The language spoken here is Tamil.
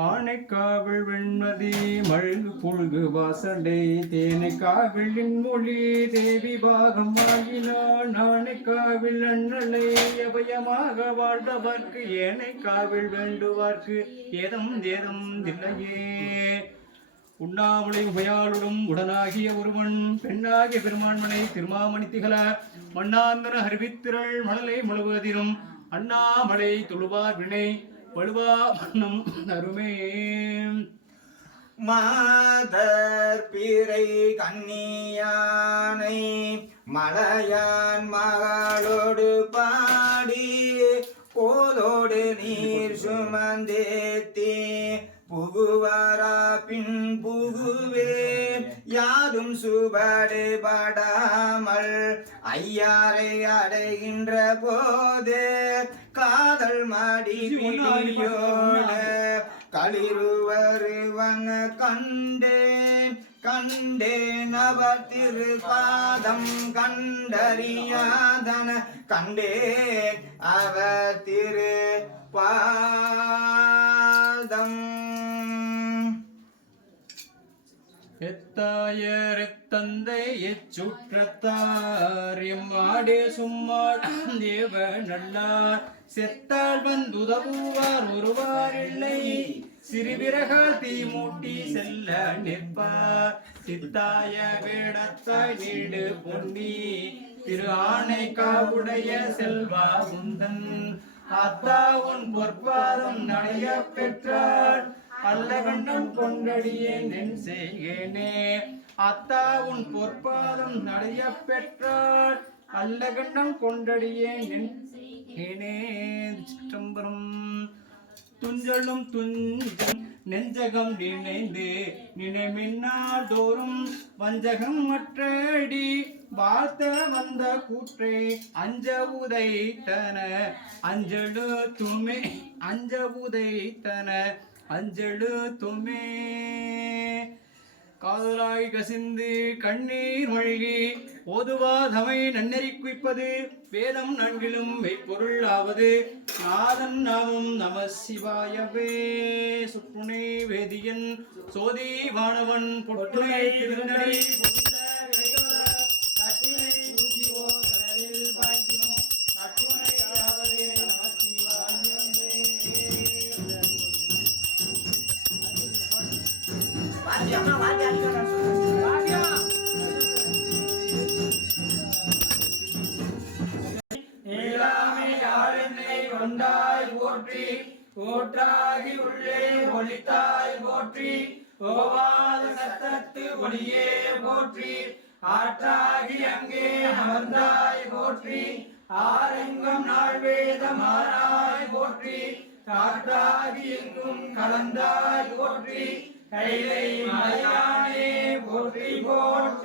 ஆனைக்காவல் வெண்மதி மழுகு புழுகு வாசடை தேனைக்காவிலின் மொழி தேவி பாகம் ஆகினான் ஆனைக்காவில் அண்ணலை அபயமாக வாழ்ந்தவர்க்கு ஏனைக்காவில் வேண்டுவார்க்கு ஏதம் ஏதம் தில்லையே. உண்ணாமலை உபயாளுடன் உடனாகிய ஒருவன் பெண்ணாகிய பெருமான்மனை திருமாமணி திகழ மண்ணாந்தர அறிவித்திரள் மணலை முழுவதிலும் அண்ணாமலை தொழுவார் வினை வலுவா மன்னம் அருமே. மாதர் பிறை கன்னியானை மலையான் மகளோடு பாடி கோலோடு நீர் சுமந்தேத்தி புகுவரா பின் புகுவே யாரும் சுபடு படாமல் ஐயாரை அடைகின்ற போது காதல் மடி பிடியோட களிருவருவன கண்டேன் அவர் திருபாதம் கண்டறியாதன கண்டேன் அவர் திரு பாதம். எத்தாயர் தந்தை எச்சுற்றத்தார் எம்மாடே சும்மாள் தேவ நல்லார் செத்தால் வந்துதவுவார் ஒருவார் இல்லை சிறுவிரகால் தீ மூட்டி செல்ல நிற்பார் சித்தாய வேடத்தாய் வீடு பொன்னி திரு ஆனைக்காவுடைய செல்வா உந்தன் அத்தா உன் பொற்பாதம் நடைய பெற்றார் அல்லகண்டம் கொண்டடியேன் என் செய்கேனே. அத்தா உன் பொற்பாதம் நடைய பெற்றார் அல்லகண்டம் கொண்டடியேன் என் ஏனே. சிற்றம்பரம் துஞ்சலும் துஞ்சம் நெஞ்சகம் நினைந்து நினைமின்னார் தோறும் வஞ்சகம் மற்றடி வாழ்த்த வந்த கூற்றை அஞ்ச உதைத்தன அஞ்சலு துமே அஞ்ச உதைத்தன அஞ்சலு துமே. காதலாய் கசிந்து கண்ணீர் மொழிகி ஓதுவாதமை நன்னெறி குவிப்பது வேதம் நன்கிலும் மெய்ப்பொருள் ஆவது நாதன் நாமம் நம சிவாயவே. சுற்றுணை வேதியன் சோதி வானவன் பொற்றுணை திருநடை போற்றி போற்றாகி உள்ளே ஒளித்தாய் போற்றி ஓவாத சத்தத்து ஒளியே போற்றி ஆற்றாகி அங்கே அமர்ந்தாய் போற்றி ஆரெங்கும் நாள் வேதமானாய் போற்றி காற்றாகி எங்கும் கலந்தாய் போற்றி கைலை மலையானே போற்றி போற்றி.